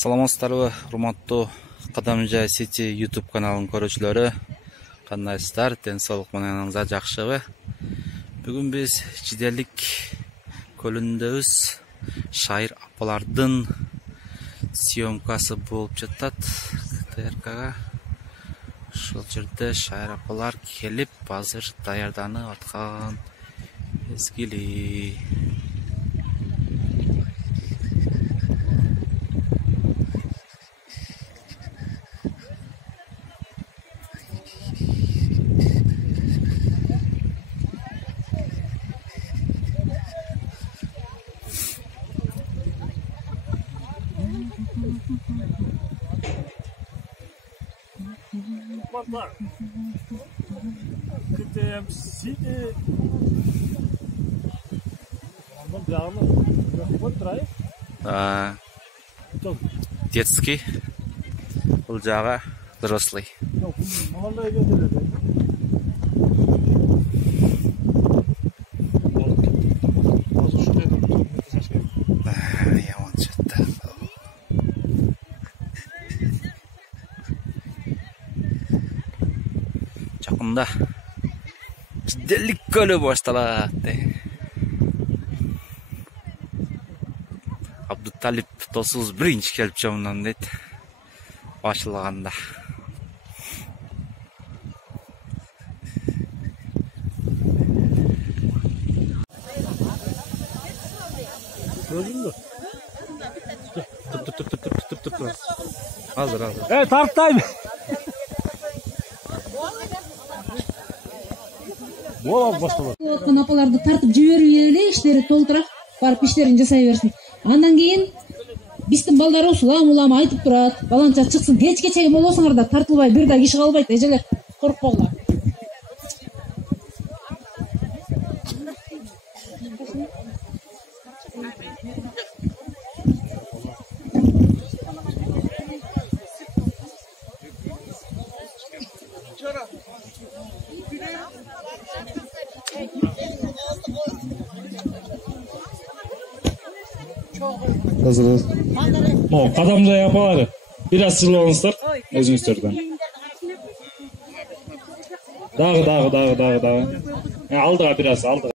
Саламатсыздарбы, урматтуу Кадамжай Сити YouTube каналынын көрүүчүлөрү. Кандайсыздар? Ден соолук менен жакшыбы? Бүгүн биз Жиделик көлүндөбүз. Шайыр апалардын съемкасы болуп жатат. ТРКга. Ошол жерде шайыр апалар келип, азыр даярданып аткан мезгили. Детский, бул жагы взрослый. Жакында Жиделик көлү башталат. Абдуталип досубуз биринчи келип жамынан дейт. Башлаганда. Туп. Азыр. Тарттайм. Откан апаларды тартып жиберип эле, иштери толтура барып иштерин жасай берсин. Андан кийин биздин балдарыбыз сулам айтып турат. Баланча чыксын, кечке болосуңар да тартылбай бир да киши калбайт. Эжелер коркпогула. Кадамжай апалары бир аз сыйлооңуздар өзүңүздөрдөн. Дагы. Алдыга бир аз, алдыга.